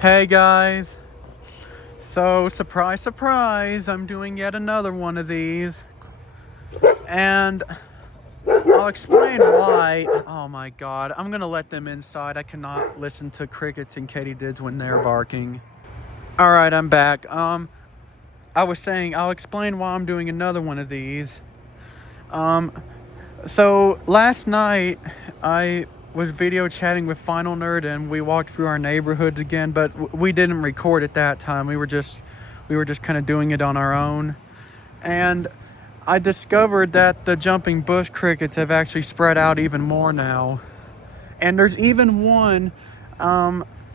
Hey guys, so surprise, surprise, I'm doing yet another one of these, and I'll explain why. Oh my god, I'm gonna let them inside. I cannot listen to crickets and katydids when they're barking. Alright, I'm back. I was saying, I'll explain why I'm doing another one of these. Um, so last night, I was video chatting with Final Nerd and we walked through our neighborhoods again, but we didn't record at that time. We were just kind of doing it on our own. And I discovered that the jumping bush crickets have actually spread out even more now. And there's even one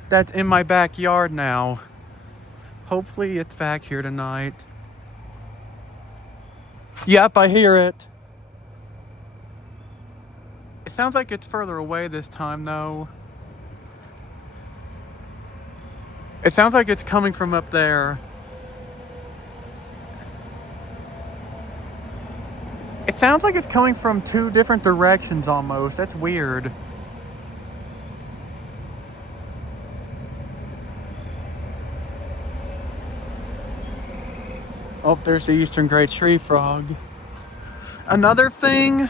that's in my backyard now. Hopefully it's back here tonight. Yep, I hear it. It sounds like it's further away this time though. It sounds like it's coming from up there. It sounds like it's coming from two different directions almost. That's weird. Oh, there's the eastern gray tree frog. Another thing,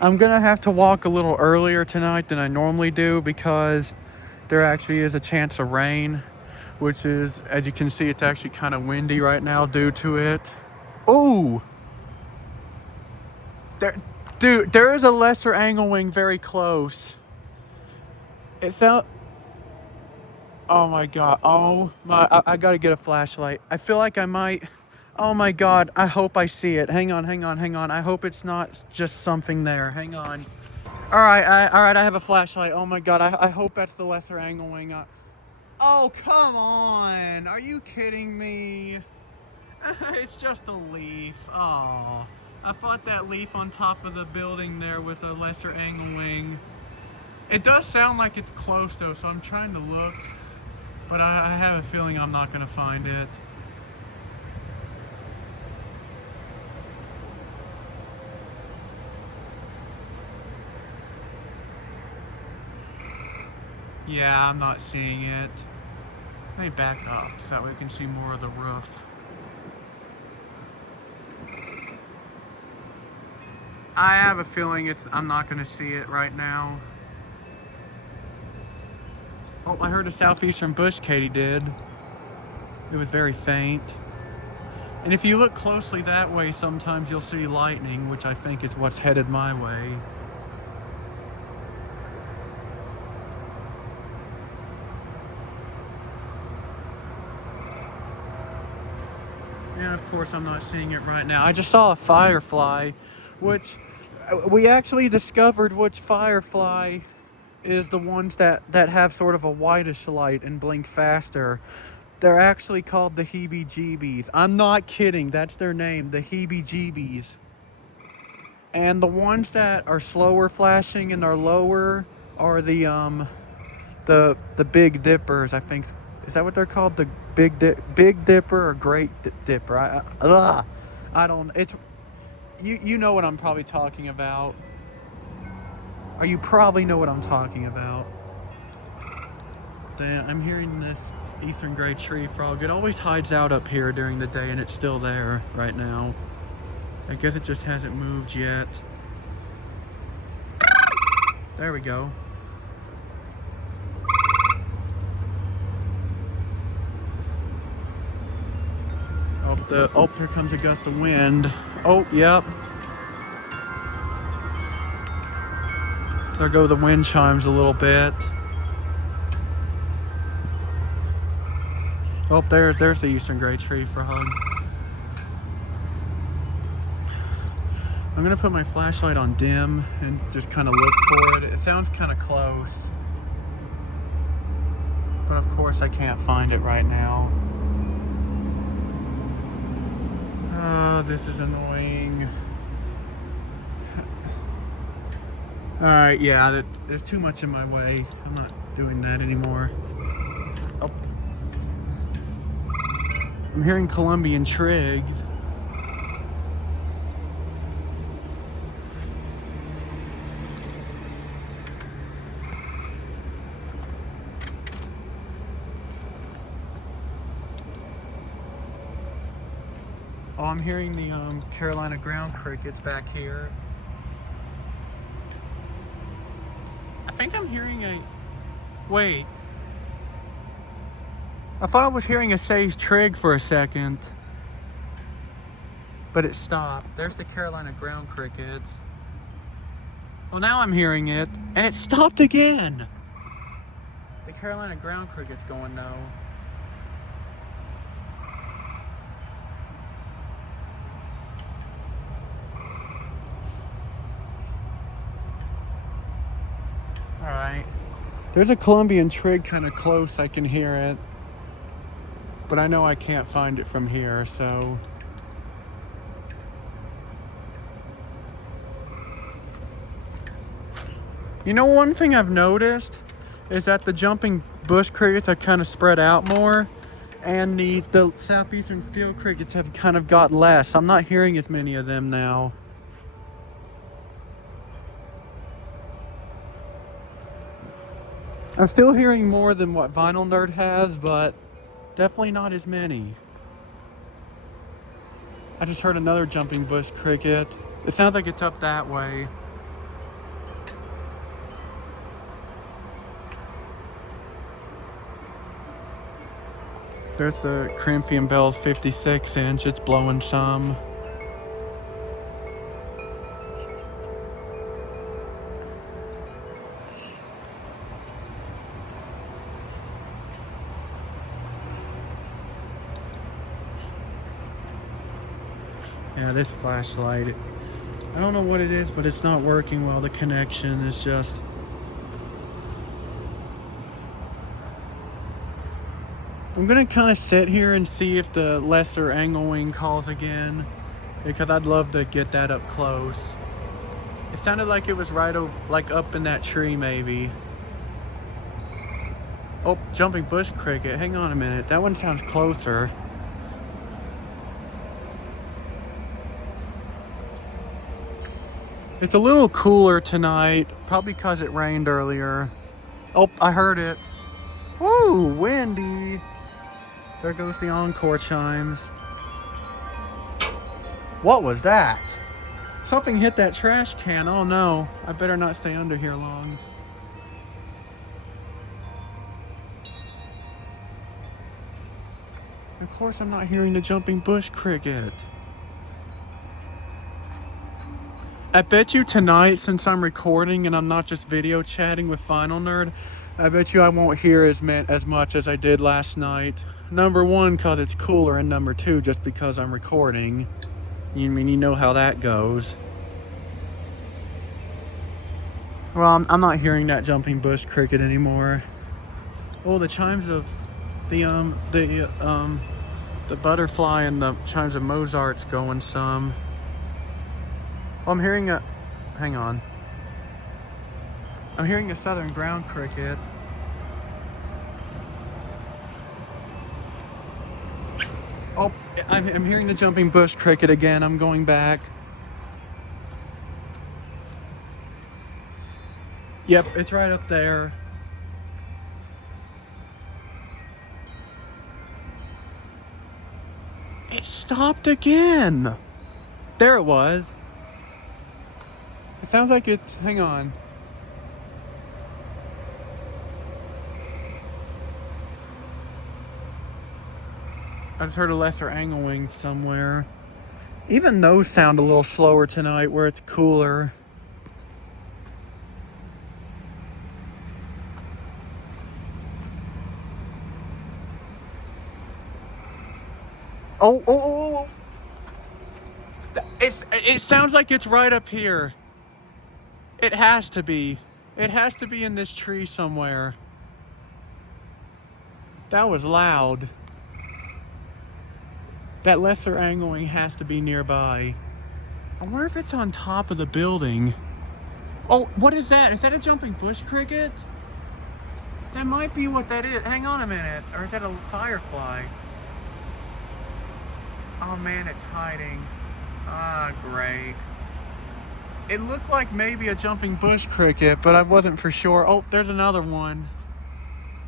I'm gonna have to walk a little earlier tonight than I normally do because there actually is a chance of rain, which is, as you can see, it's actually kind of windy right now due to it. Oh, dude, there is a lesser anglewing very close. It sounds. Oh my god. Oh my. I gotta get a flashlight. I feel like I might. Oh my god. I hope I see it. Hang on, hang on, hang on. I hope it's not just something there. Hang on. Alright, I have a flashlight. Oh my god. I hope that's the lesser anglewing. Oh, come on. Are you kidding me? It's just a leaf. Oh. I thought that leaf on top of the building there was a lesser anglewing. It does sound like it's close though, so I'm trying to look. But I have a feeling I'm not going to find it. Yeah, I'm not seeing it. Let me back up so that way we can see more of the roof. I have a feeling I'm not going to see it right now. Oh, I heard a southeastern bush katydid. It was very faint. And if you look closely that way, sometimes you'll see lightning, which I think is what's headed my way. And of course I'm not seeing it right now. I just saw a firefly, which we actually discovered which firefly is the ones that have sort of a whitish light and blink faster. They're actually called the heebie-jeebies. I'm not kidding, that's their name, the heebie-jeebies. And the ones that are slower flashing and are lower are the Big Dippers, I think. Is that what they're called? The Big Dipper or Great Dipper? I don't. It's you know what I'm probably talking about. Or you probably know what I'm talking about. Damn, I'm hearing this eastern gray tree frog. It always hides out up here during the day, and it's still there right now. I guess it just hasn't moved yet. There we go. Oh, here comes a gust of wind. Oh, yep. There go the wind chimes a little bit. Oh, there's the eastern gray tree frog. I'm gonna put my flashlight on dim and just kind of look for it. It sounds kind of close, but of course I can't find it right now. This is annoying. Alright, yeah, there's too much in my way. I'm not doing that anymore. Oh. I'm hearing Colombian trigs. Oh, I'm hearing the Carolina ground crickets back here. I think I'm hearing a... Wait. I thought I was hearing a sage trig for a second. But it stopped. There's the Carolina ground crickets. Well, now I'm hearing it. And it stopped again. The Carolina ground cricket's going though. Alright. There's a Colombian trig kind of close. I can hear it. But I know I can't find it from here, so... You know, one thing I've noticed is that the jumping bush crickets have kind of spread out more, and the southeastern field crickets have kind of got less. I'm not hearing as many of them now. I'm still hearing more than what Vinyl Nerd has, but definitely not as many. I just heard another jumping bush cricket. It sounds like it's up that way. There's the Corinthian Bell's 56-inch. It's blowing some. Yeah, this flashlight, I don't know what it is, but it's not working well. The connection is just... I'm gonna kind of sit here and see if the lesser angle wing calls again, because I'd love to get that up close. It sounded like it was right like up in that tree maybe. Oh, jumping bush cricket. Hang on a minute. That one sounds closer. It's a little cooler tonight, probably because it rained earlier. Oh, I heard it. Woo, windy. There goes the encore chimes. What was that? Something hit that trash can. Oh no, I better not stay under here long. Of course I'm not hearing the jumping bush cricket. I bet you tonight, since I'm recording and I'm not just video chatting with Final Nerd, I bet you I won't hear as much as I did last night. Number one, because it's cooler, and number two, just because I'm recording. You know how that goes. Well, I'm not hearing that jumping bush cricket anymore. Oh, the chimes of the butterfly and the chimes of Mozart's going some. Oh, I'm hearing a... Hang on. I'm hearing a southern ground cricket. Oh, I'm hearing the jumping bush cricket again. I'm going back. Yep, it's right up there. It stopped again. There it was. It sounds like it's... Hang on. I just heard a lesser angle wing somewhere. Even those sound a little slower tonight where it's cooler. Oh. It sounds like it's right up here. It has to be. It has to be in this tree somewhere. That was loud. That lesser angling has to be nearby. I wonder if it's on top of the building. Oh, what is that? Is that a jumping bush cricket? That might be what that is. Hang on a minute. Or is that a firefly? Oh man, it's hiding. Ah, great. It looked like maybe a jumping bush cricket, but I wasn't for sure. Oh, there's another one.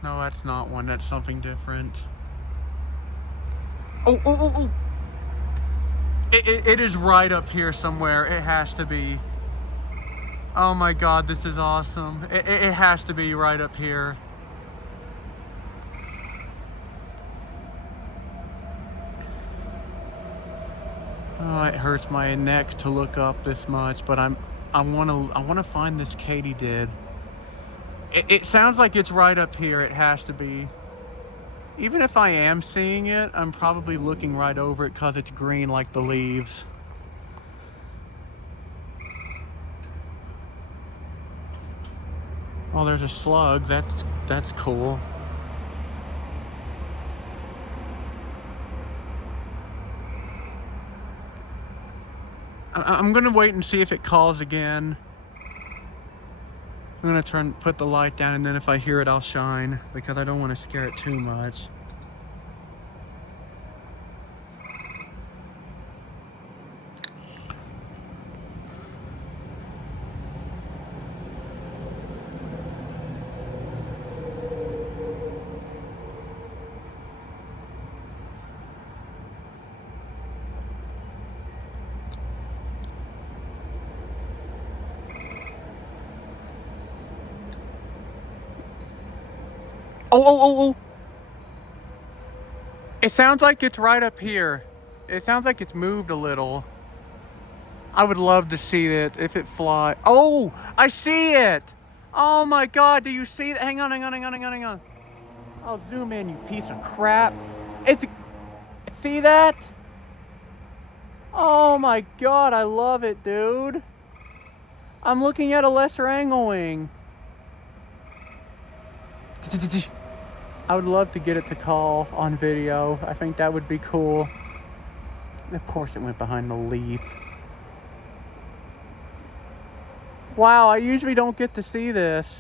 No, that's not one. That's something different. Oh. It is right up here somewhere. It has to be. Oh my God, this is awesome. It has to be right up here. Oh, it hurts my neck to look up this much, but I wanna find this katydid. It sounds like it's right up here. It has to be. Even if I am seeing it, I'm probably looking right over it because it's green like the leaves. Oh, there's a slug. That's cool. I'm gonna wait and see if it calls again. I'm gonna put the light down, and then if I hear it, I'll shine because I don't want to scare it too much. Oh! It sounds like it's right up here. It sounds like it's moved a little. I would love to see it if it fly. Oh, I see it. Oh my God, do you see that? Hang on. I'll zoom in, you piece of crap. It's, see that? Oh my God, I love it, dude. I'm looking at a lesser angle wing. I would love to get it to call on video. I think that would be cool. Of course it went behind the leaf. Wow, I usually don't get to see this.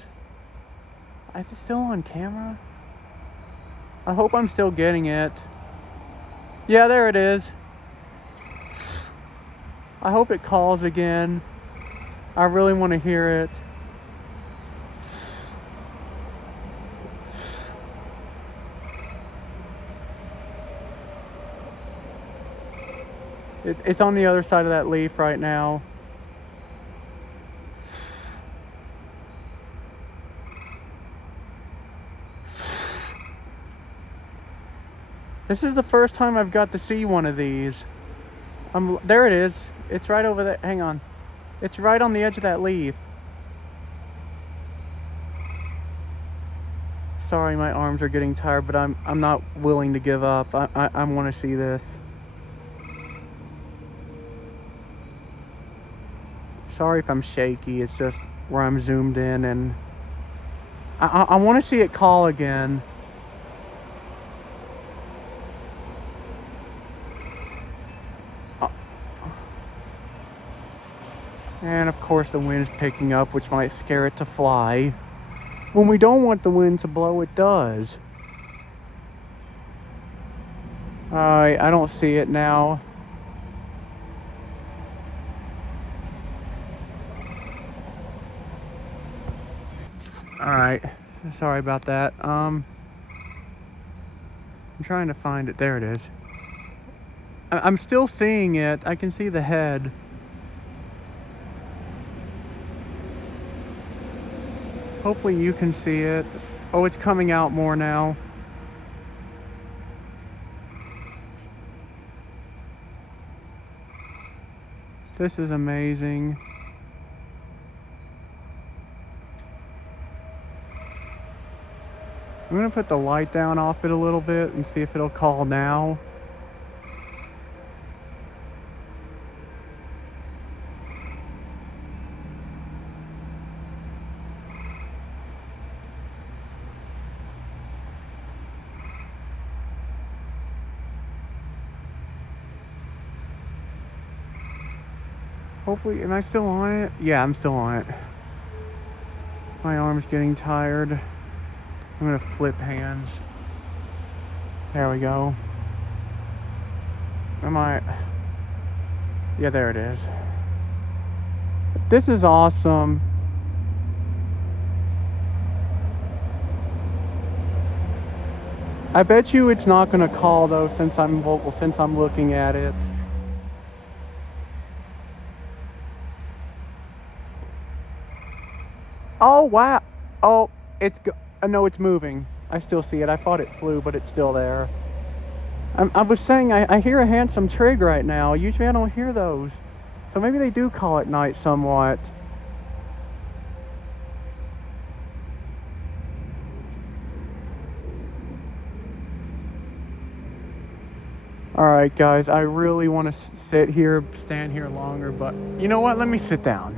Is it still on camera? I hope I'm still getting it. Yeah, there it is. I hope it calls again. I really want to hear it. It's on the other side of that leaf right now. This is the first time I've got to see one of these. There it is. It's right over there. Hang on. It's right on the edge of that leaf. Sorry, my arms are getting tired, but I'm not willing to give up. I want to see this. Sorry if I'm shaky. It's just where I'm zoomed in, and I want to see it call again. And of course the wind's picking up, which might scare it to fly. When we don't want the wind to blow, it does. Alright, I don't see it now. Alright, sorry about that. I'm trying to find it. There it is. I'm still seeing it. I can see the head. Hopefully you can see it. Oh, it's coming out more now. This is amazing. I'm gonna put the light down off it a little bit and see if it'll call now. Hopefully, am I still on it? Yeah, I'm still on it. My arm's getting tired. I'm gonna flip hands. There we go. Am I? Yeah, there it is. This is awesome. I bet you it's not gonna call though, since I'm looking at it. wow. Oh, no, it's moving. I still see it. I thought it flew, but it's still there. I was saying I hear a handsome trig right now. Usually I don't hear those. So maybe they do call at night somewhat. Alright guys, I really want to stand here longer, but you know what? Let me sit down.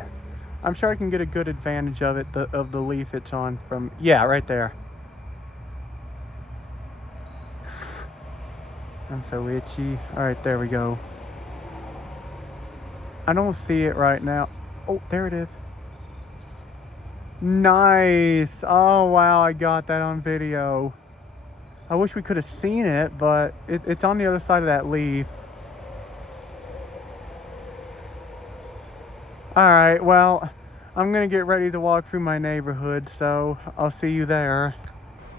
I'm sure I can get a good advantage of it, of the leaf it's on from, yeah, right there. I'm so itchy. Alright, there we go. I don't see it right now. Oh, there it is. Nice. Oh, wow, I got that on video. I wish we could have seen it, but it's on the other side of that leaf. Alright, well, I'm gonna get ready to walk through my neighborhood, so I'll see you there.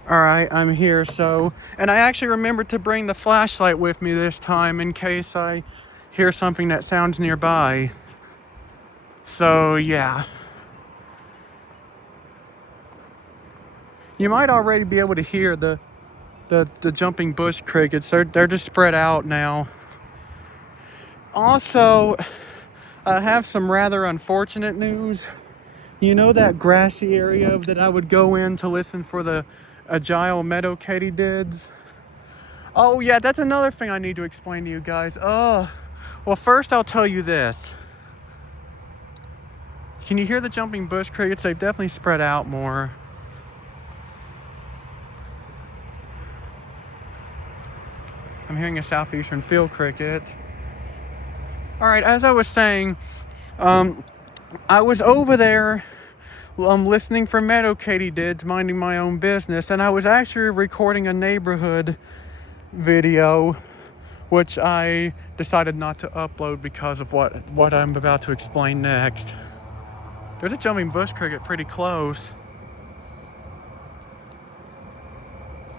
Alright, I'm here, and I actually remembered to bring the flashlight with me this time in case I hear something that sounds nearby. So, yeah. You might already be able to hear the jumping bush crickets. They're just spread out now. Also, I have some rather unfortunate news. You know that grassy area that I would go in to listen for the agile meadow katydids? Oh yeah, that's another thing I need to explain to you guys. Oh, well first I'll tell you this. Can you hear the jumping bush crickets? They've definitely spread out more. I'm hearing a southeastern field cricket. Alright, as I was saying, I was over there listening for meadow katydids, minding my own business, and I was actually recording a neighborhood video, which I decided not to upload because of what I'm about to explain next. There's a jumping bush cricket pretty close.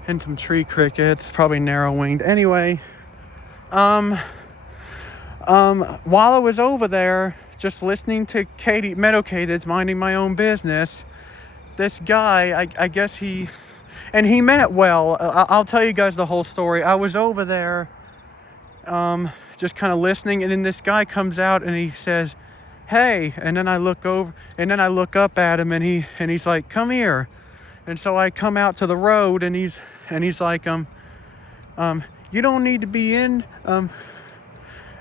And some tree crickets, probably narrow-winged. Anyway, while I was over there just listening to meadow katydids, minding my own business, this guy, I guess he meant well. I'll tell you guys the whole story. I was over there just kind of listening, and then this guy comes out and he says, "Hey," and then I look over, and then I look up at him, and he's like, "Come here." And so I come out to the road, and he's like, "You don't need to be in."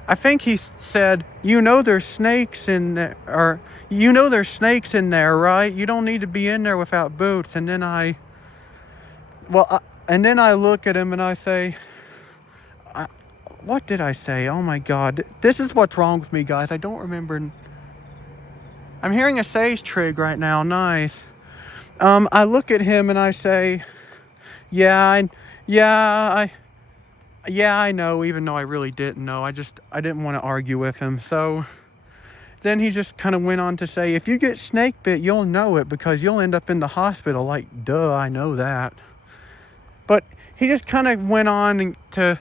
I think he said, there's snakes in there, or there's snakes in there, right? You don't need to be in there without boots." And then I look at him and I say, what did I say? Oh my God, this is what's wrong with me, guys. I don't remember. I'm hearing a sage trig right now. Nice. I look at him and I say, yeah, I know, even though I really didn't know. I didn't want to argue with him. So then he just kind of went on to say, if you get snake bit, you'll know it because you'll end up in the hospital. Like, duh, I know that. But he just kind of went on to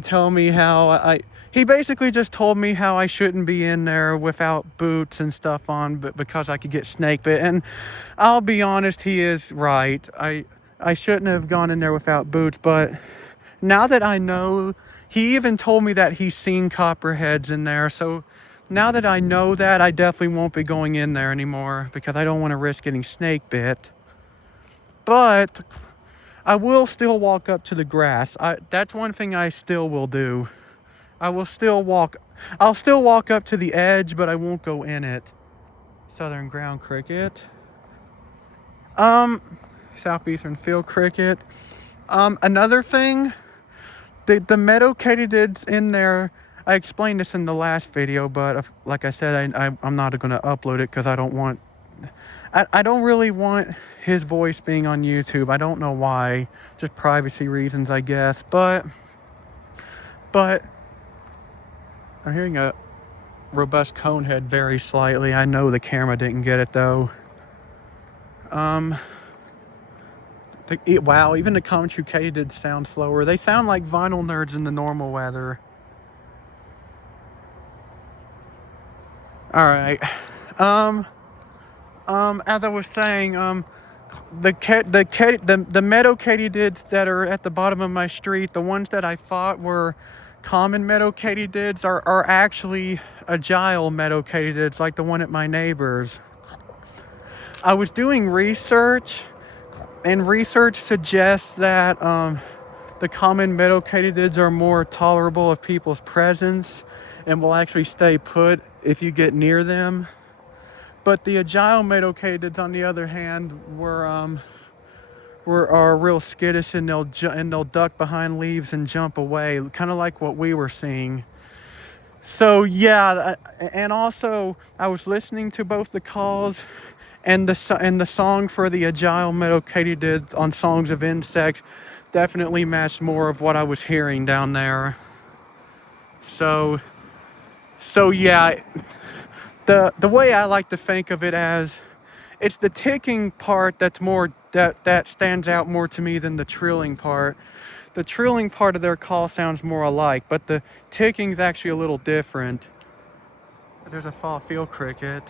tell me how he basically just told me how I shouldn't be in there without boots and stuff on, but because I could get snake bit. And I'll be honest, he is right. I shouldn't have gone in there without boots, but now that I know, he even told me that he's seen copperheads in there. So now that I know that, I definitely won't be going in there anymore because I don't want to risk getting snake bit. But I will still walk up to the grass. That's one thing I still will do. I'll still walk up to the edge, but I won't go in it. Southern ground cricket. Southeastern field cricket. Another thing, the meadow katydids in there, I explained this in the last video, but like I said, I'm not going to upload it because I don't really want his voice being on YouTube. I don't know why, just privacy reasons, I guess. But I'm hearing a robust conehead very slightly. I know the camera didn't get it though. Wow, even the common-true katydids sound slower. They sound like vinyl nerds in the normal weather. All right. As I was saying, the meadow katydids that are at the bottom of my street, the ones that I thought were common meadow katydids are actually agile meadow katydids, like the one at my neighbor's. I was doing research, and research suggests that the common meadow katydids are more tolerable of people's presence and will actually stay put if you get near them. But the agile meadow katydids, on the other hand, are real skittish, and they'll duck behind leaves and jump away, kind of like what we were seeing. So yeah, and also I was listening to both the calls and the song for the agile meadow katydid on Songs of Insects definitely matched more of what I was hearing down there. So yeah, the way I like to think of it as, it's the ticking part that stands out more to me than the trilling part. The trilling part of their call sounds more alike, but the ticking's actually a little different. There's a fall field cricket.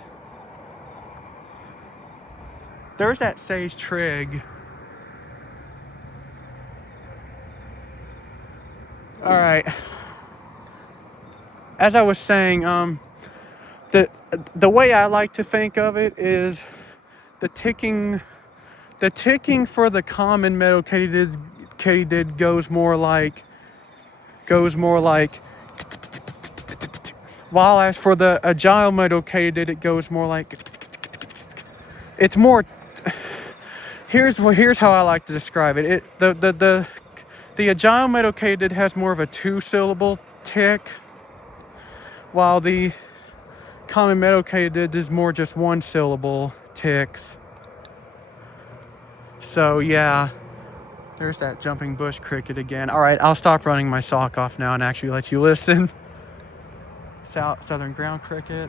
There's that sage trig. All right. As I was saying, the the way I like to think of it is the ticking. The ticking for the common meadow katydid goes more like, while as for the agile meadow katydid, it goes more like, it's more. Here's how I like to describe it. The agile meadow katydid has more of a 2-syllable tick, while the common meadow katydid is more just 1-syllable ticks. So yeah, there's that jumping bush cricket again. All right, I'll stop running my sock off now and actually let you listen. Southern ground cricket.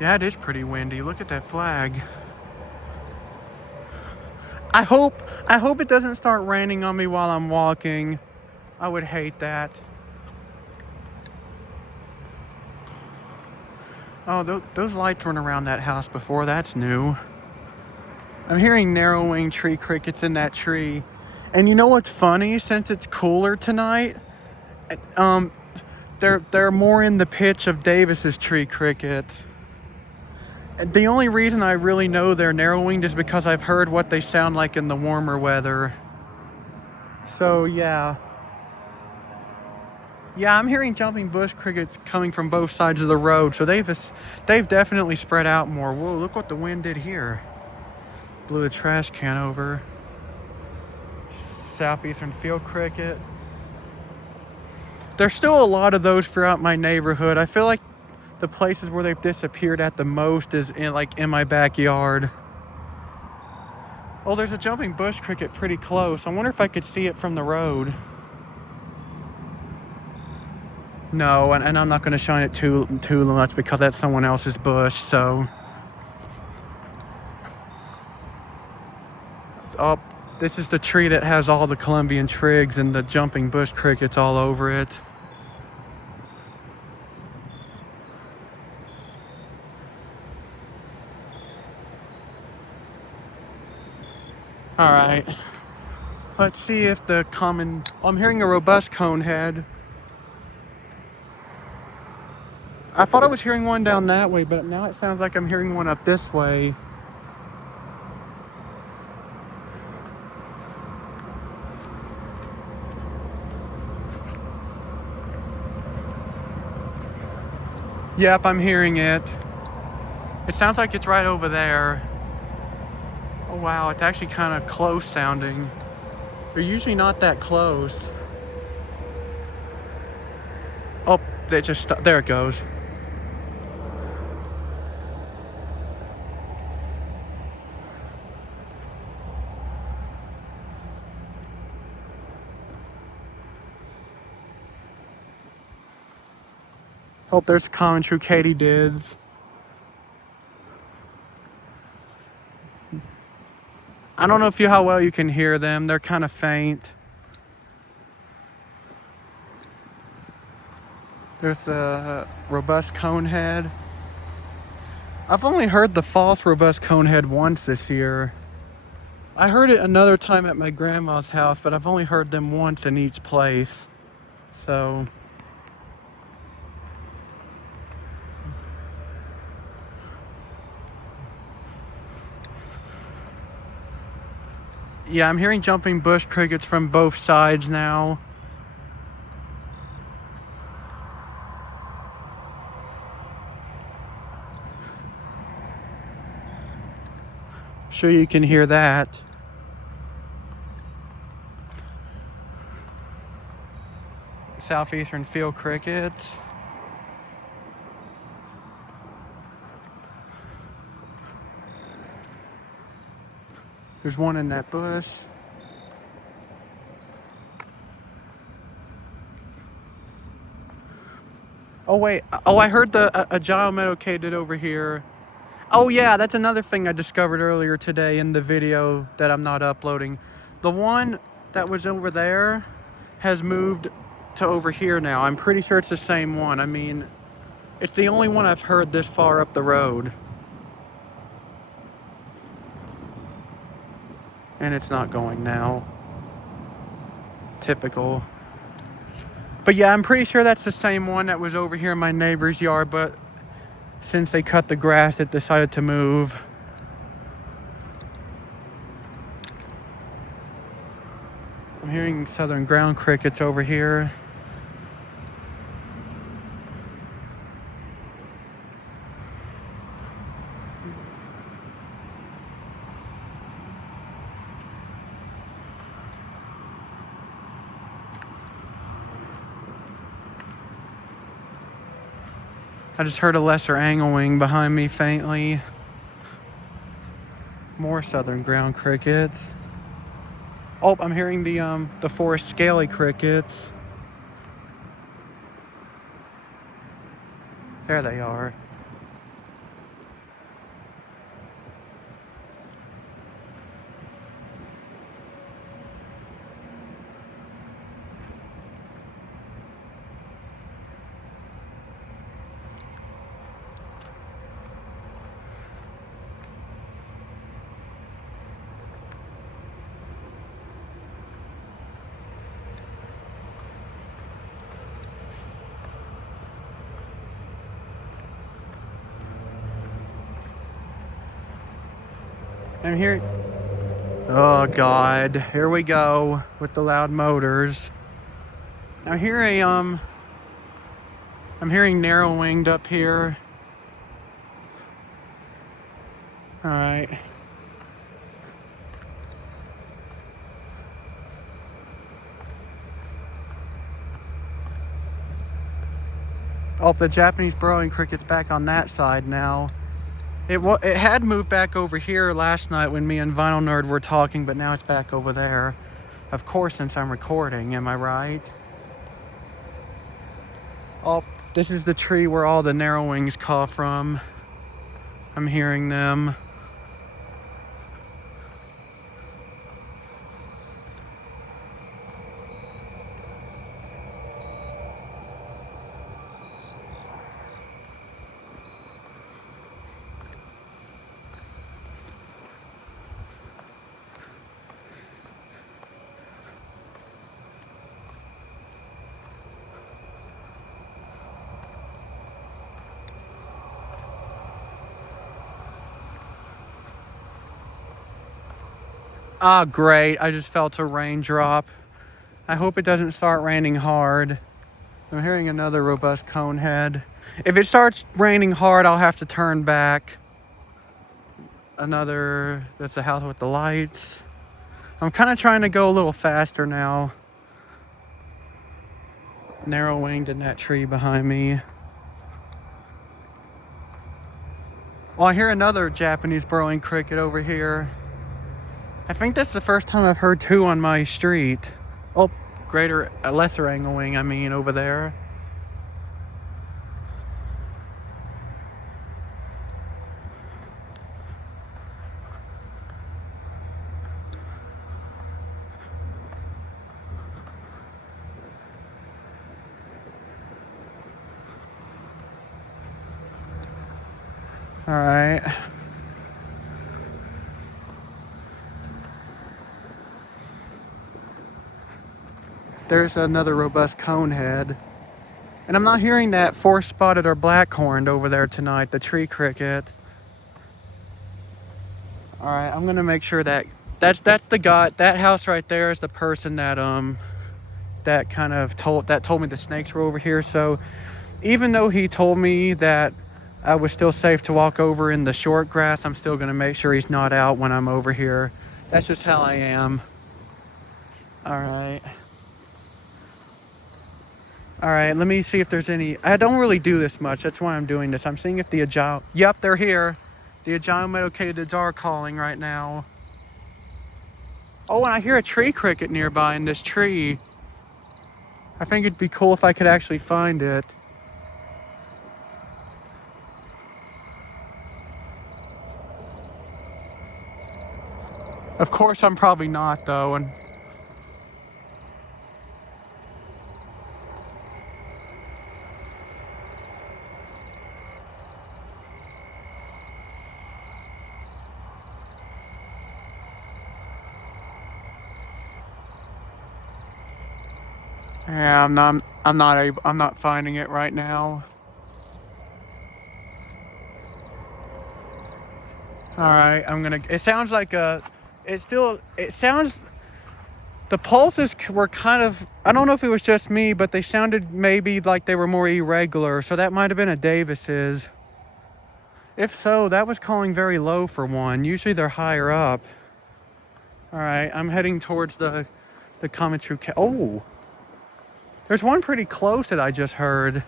Yeah, it is pretty windy. Look at that flag. I hope it doesn't start raining on me while I'm walking. I would hate that. Oh, those lights weren't around that house before. That's new. I'm hearing narrow-winged tree crickets in that tree. And you know what's funny? Since it's cooler tonight, they're more in the pitch of Davis's tree crickets. The only reason I really know they're narrow-winged is because I've heard what they sound like in the warmer weather. So yeah. Yeah, I'm hearing jumping bush crickets coming from both sides of the road, so they've definitely spread out more. Whoa, look what the wind did here. Blew a trash can over. Southeastern field cricket. There's still a lot of those throughout my neighborhood. I feel like the places where they've disappeared at the most is in my backyard. Oh, there's a jumping bush cricket pretty close. I wonder if I could see it from the road. No, and I'm not going to shine it too much because that's someone else's bush, so. Oh, this is the tree that has all the Colombian trigs and the jumping bush crickets all over it. All right. Let's see if the common. I'm hearing a robust conehead. I thought I was hearing one down that way, but now it sounds like I'm hearing one up this way. Yep, I'm hearing it. It sounds like it's right over there. Oh wow, it's actually kind of close sounding. They're usually not that close. Oh, there it goes. Hope there's common true katydids. I don't know how well you can hear them. They're kind of faint. There's the robust conehead. I've only heard the false robust conehead once this year. I heard it another time at my grandma's house, but I've only heard them once in each place. So, yeah, I'm hearing jumping bush crickets from both sides now. Sure you can hear that. Southeastern field crickets. There's one in that bush. Oh wait, oh I heard a giant meadow katydid over here. Oh yeah, that's another thing I discovered earlier today in the video that I'm not uploading. The one that was over there has moved to over here now. I'm pretty sure it's the same one. I mean, it's the only one I've heard this far up the road. And it's not going now. Typical. But yeah, I'm pretty sure that's the same one that was over here in my neighbor's yard, but since they cut the grass, it decided to move. I'm hearing southern ground crickets over here. I just heard a lesser anglewing behind me faintly. More southern ground crickets. Oh, I'm hearing the forest scaly crickets. There they are. I'm hearing. Oh God, here we go with the loud motors. I'm hearing I'm hearing narrow-winged up here. All right. Oh, the Japanese burrowing cricket's back on that side now. It had moved back over here last night when me and Vinyl Nerd were talking, but now it's back over there. Of course, since I'm recording, am I right? Oh, this is the tree where all the narrow-wings call from. I'm hearing them. Ah, great. I just felt a raindrop. I hope it doesn't start raining hard. I'm hearing another robust conehead. If it starts raining hard, I'll have to turn back. Another, that's the house with the lights. I'm kind of trying to go a little faster now. Narrow-winged in that tree behind me. Oh, I hear another Japanese burrowing cricket over here. I think that's the first time I've heard two on my street. Oh, lesser anglewing, I mean, over there. All right. There's another robust conehead. And I'm not hearing that four-spotted or black-horned over there tonight, the tree cricket. All right, I'm gonna make sure that that's the guy. That house right there is the person that kind of told me the snakes were over here. So even though he told me that I was still safe to walk over in the short grass, I'm still gonna make sure he's not out when I'm over here. That's just how I am. All right. All right, let me see if there's any. I don't really do this much. That's why I'm doing this. I'm seeing if the agile. Yep, they're here. The agile katydids are calling right now. Oh, and I hear a tree cricket nearby in this tree. I think it'd be cool if I could actually find it. Of course, I'm probably not though. And yeah, I'm not finding it right now. All right, I'm gonna. It sounds like a. It sounds. The pulses were kind of. I don't know if it was just me, but they sounded maybe like they were more irregular. So that might have been a Davis's. If so, that was calling very low for one. Usually they're higher up. All right, I'm heading towards the common true. Oh, there's one pretty close that I just heard.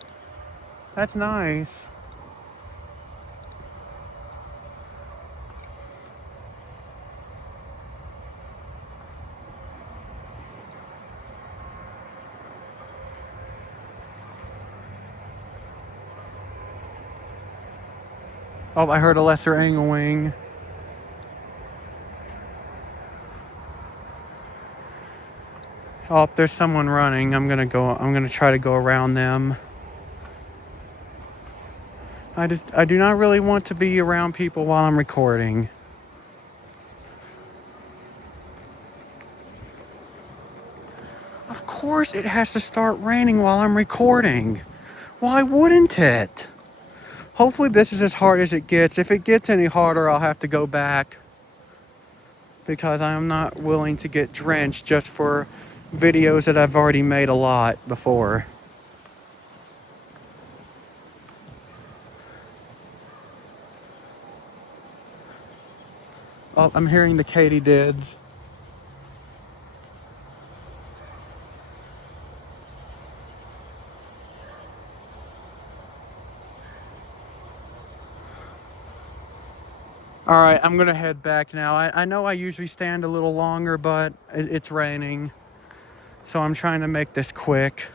That's nice. Oh, I heard a lesser anglewing. Oh, there's someone running. I'm gonna try to go around them. I do not really want to be around people while I'm recording. Of course it has to start raining while I'm recording. Why wouldn't it? Hopefully this is as hard as it gets. If it gets any harder, I'll have to go back because I am not willing to get drenched just for videos that I've already made a lot before. Oh, I'm hearing the katydids. All right, I'm gonna head back now. I know I usually stand a little longer, but it's raining. So I'm trying to make this quick.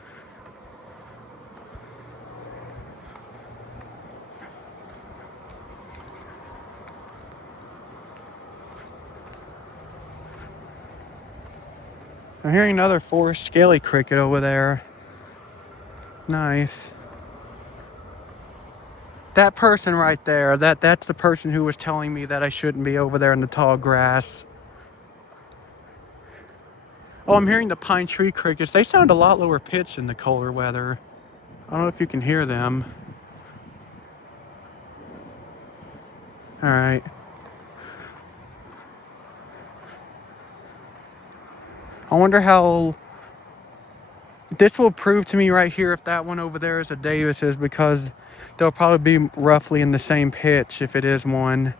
I'm hearing another forest scaly cricket over there. Nice. That person right there, that's the person who was telling me that I shouldn't be over there in the tall grass. Oh, I'm hearing the pine tree crickets. They sound a lot lower pitched in the colder weather. I don't know if you can hear them. All right. I wonder how this will prove to me right here if that one over there is a Davis's, because they'll probably be roughly in the same pitch if it is one.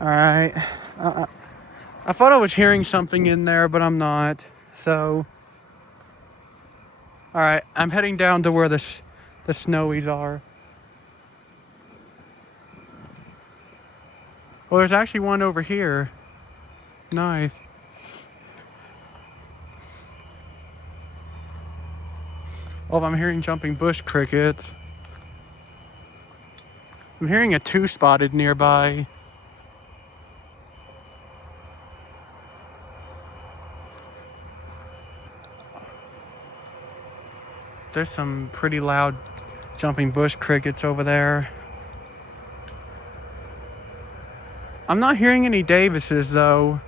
All right. I thought I was hearing something in there, but I'm not. So, all right, I'm heading down to where the snowies are. Well, there's actually one over here. Nice. Oh, I'm hearing jumping bush crickets. I'm hearing a two-spotted nearby. There's some pretty loud jumping bush crickets over there. I'm not hearing any Davises though.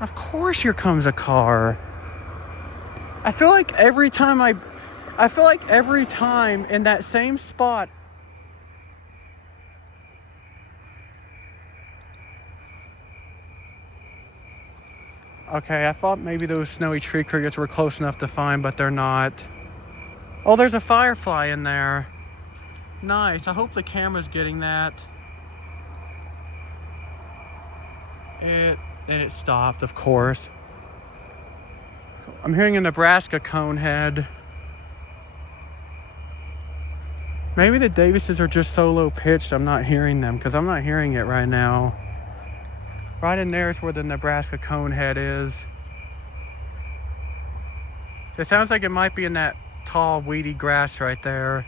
Of course here comes a car. I feel like every time in that same spot. Okay, I thought maybe those snowy tree crickets were close enough to find, but they're not. Oh, there's a firefly in there. Nice, I hope the camera's getting that. And it stopped, of course. I'm hearing a Nebraska conehead. Maybe the Davises are just so low pitched I'm not hearing them, because I'm not hearing it right now. Right in there is where the Nebraska conehead is. It sounds like it might be in that tall, weedy grass right there.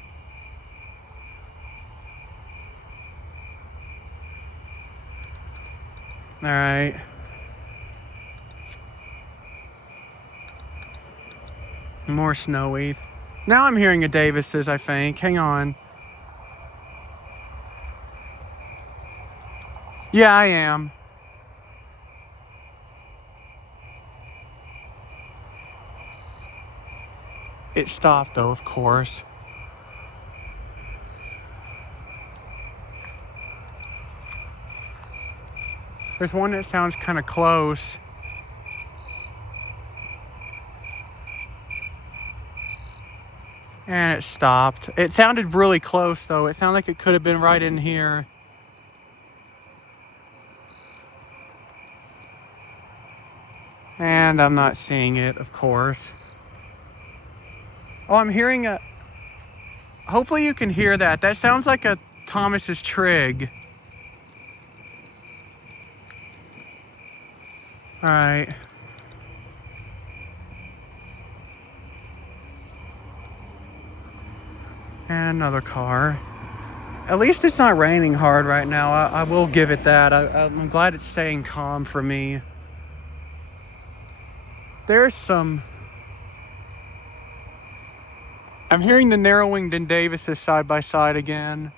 All right. More snowies. Now I'm hearing a Davis's, I think. Hang on. Yeah, I am. It stopped though, of course. There's one that sounds kind of close. And it stopped. It sounded really close though. It sounded like it could have been right in here. And I'm not seeing it, of course. Oh, I'm hearing a... Hopefully you can hear that. That sounds like a Thomas's trig. All right. And another car. At least it's not raining hard right now. I will give it that. I'm glad it's staying calm for me. There's some... I'm hearing the narrow-winged and Davises side by side again.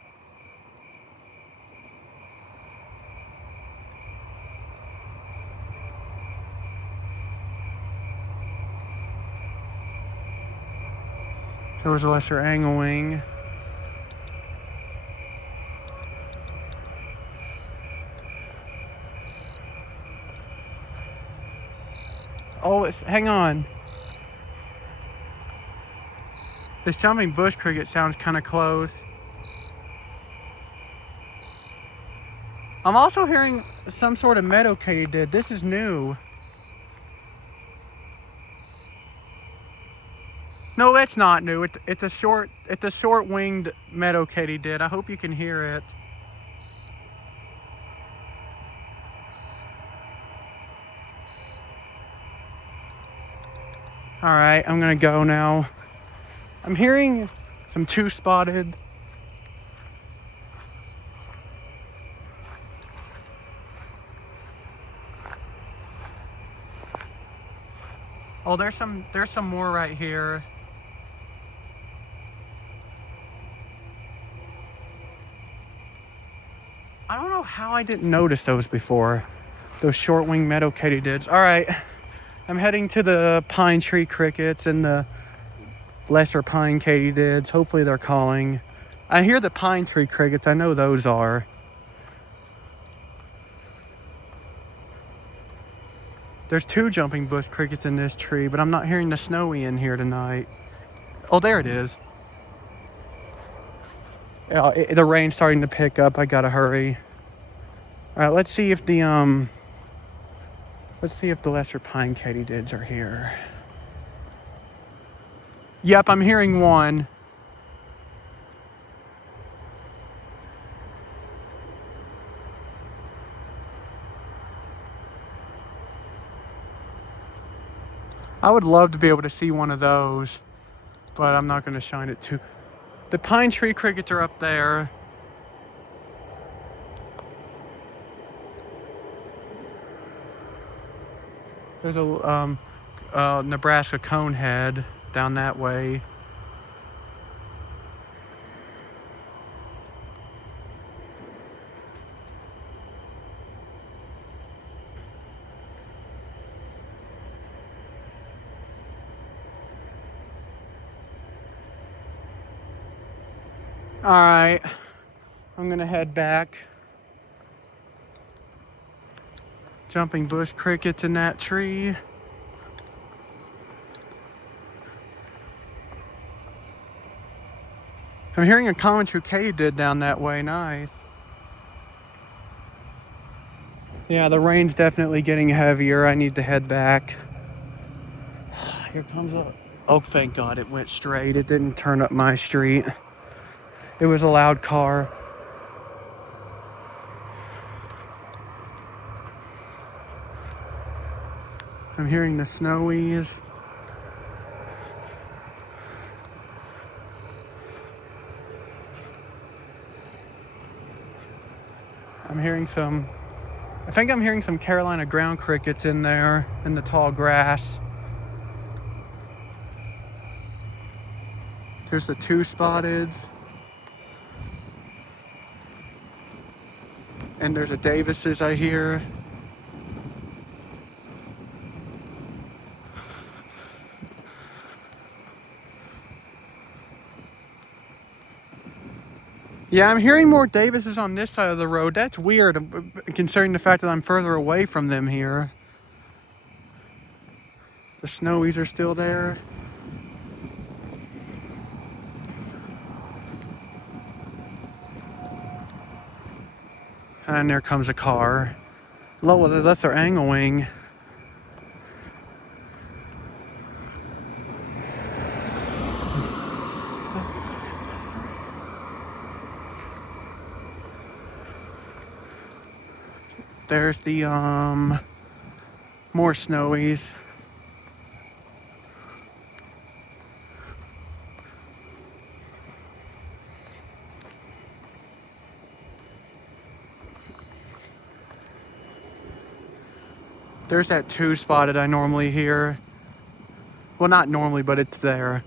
There was a lesser anglewing. Oh, hang on. This jumping bush cricket sounds kind of close. I'm also hearing some sort of meadow katydid. This is new. No, it's not new. It's a short-winged meadow katydid. I hope you can hear it. All right, I'm gonna go now. I'm hearing some two-spotted. Oh, there's some more right here. I don't know how I didn't notice those before. Those short-winged meadow katydids. All right, I'm heading to the pine tree crickets and the lesser pine katydids. Hopefully they're calling. I hear the pine tree crickets. I know those are. There's two jumping bush crickets in this tree, but I'm not hearing the snowy in here tonight. Oh, there it is. The rain's starting to pick up. I gotta hurry. All right, let's see if the lesser pine katydids are here. Yep, I'm hearing one. I would love to be able to see one of those, but I'm not going to shine it too. The pine tree crickets are up there. There's a Nebraska conehead down that way. All right, I'm gonna head back. Jumping bush crickets in that tree. I'm hearing a common true katydid down that way. Nice. Yeah, the rain's definitely getting heavier. I need to head back. Here comes a... Oh, thank God it went straight. It didn't turn up my street. It was a loud car. I'm hearing the snowies. I think I'm hearing some Carolina ground crickets in there in the tall grass. There's the two spotteds. And there's a Davis's I hear. Yeah, I'm hearing more Davises on this side of the road. That's weird, considering the fact that I'm further away from them here. The snowies are still there. And there comes a car. Low, that's their angle wing. There's the more snowies. There's that two spotted I normally hear. Well, not normally, but it's there.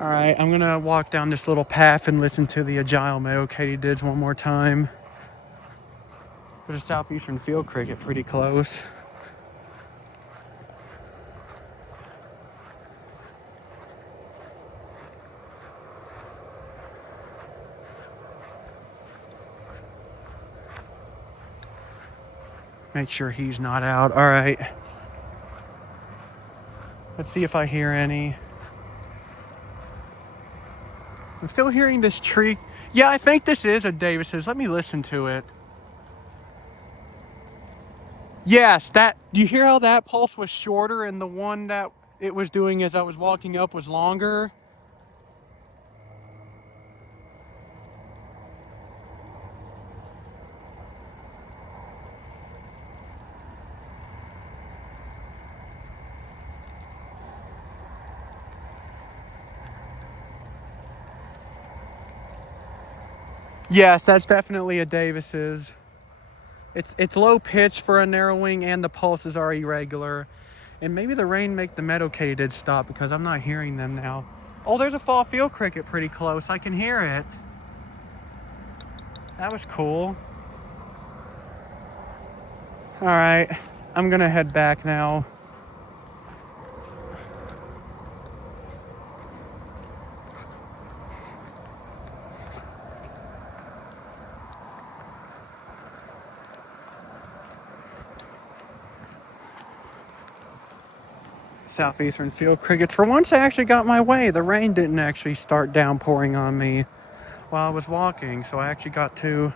All right, I'm gonna walk down this little path and listen to the agile male katydids one more time. There's a southeastern field cricket pretty close. Make sure he's not out. All right. Let's see if I hear any. I'm still hearing this tree. Yeah, I think this is a Davis's. Let me listen to it. Yes, that. Do you hear how that pulse was shorter and the one that it was doing as I was walking up was longer? Yes, that's definitely a Davis's. It's low pitch for a narrow wing and the pulses are irregular. And maybe the rain make the meadow katydids stop because I'm not hearing them now. Oh, there's a fall field cricket pretty close. I can hear it. That was cool. All right, I'm gonna head back now. Southeastern field crickets. For once, I actually got my way. The rain didn't actually start downpouring on me while I was walking, so I actually got to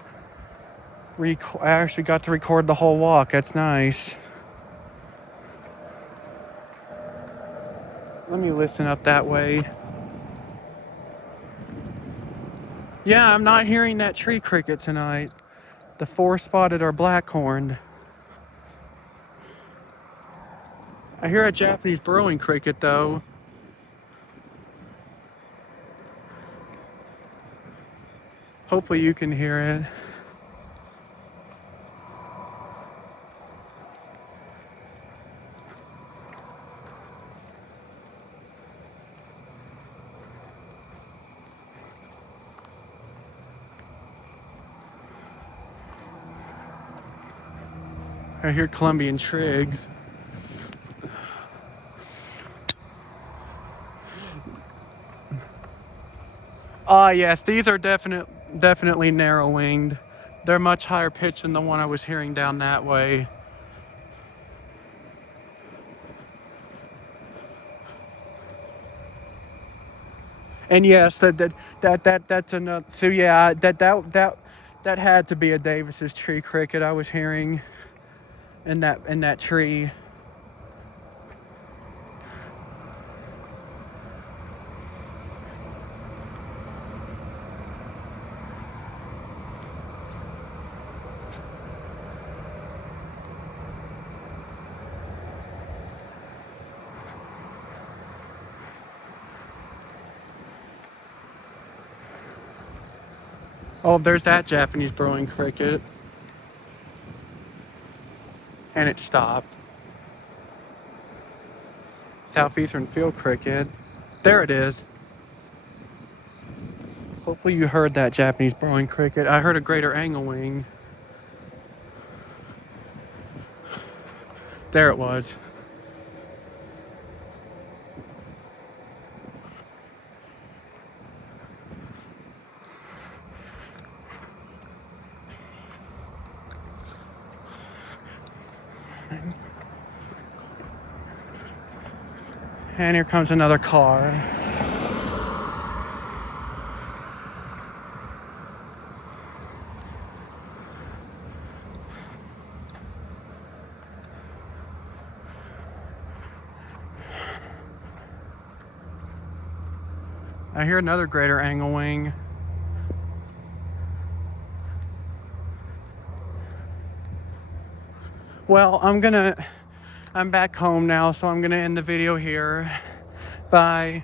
record the whole walk. That's nice. Let me listen up that way. Yeah, I'm not hearing that tree cricket tonight. The four spotted are black horned. I hear a Japanese burrowing cricket though. Hopefully you can hear it. I hear Colombian trigs. Ah, yes, these are definitely narrow-winged. They're much higher pitched than the one I was hearing down that way. And yes, that's another. So yeah, that had to be a Davis's tree cricket I was hearing in that tree. Oh, there's that Japanese burrowing cricket, and it stopped. Southeastern field cricket. There it is. Hopefully you heard that Japanese burrowing cricket. I heard a greater anglewing. There it was. And here comes another car. I hear another greater anglewing. Well, I'm back home now, so I'm gonna end the video here. Bye.